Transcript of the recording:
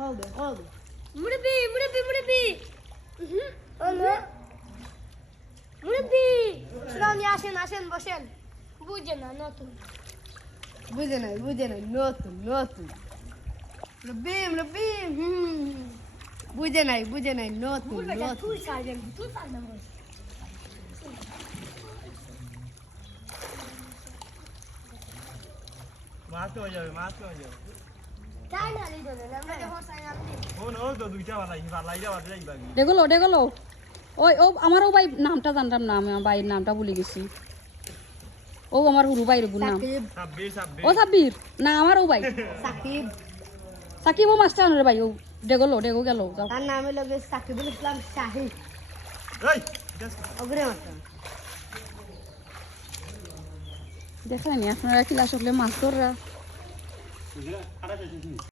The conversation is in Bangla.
হবে হবে মুরব্বি মুরব্বি মুরব্বি মুরব্বি শুনানি আসেন আসেন বসেন বুঝে না নতুন বুঝে নাই নতুন নতুন রবিম রবিম বুঝে নাই নতুন নতুন তুই সাইলেন তুই পারলাম মাছ হয়ে যাবে তাই না লিদো না আমরা যখন সাইন আপনি ও তো দুইটা বালাই যাওয়া যাইবা দেখলো ওই ও আমারও ভাই নামটা জানতাম না আমি আমার ভাইয়ের নামটা ভুলে গেছি ও আমার হুরু ভাইয়ের নাম সাকিব ও সাব্বির না আমার ও ভাই সাকিব সাকিব ও মাস্টার রে ভাই ও ডেগো গেল যাও তার নাম হলো সাকিবুল ইসলাম শাহী এই অগ্রে মাস্টার দেখেন আপনারা ক্লাস হলে মাস্টাররা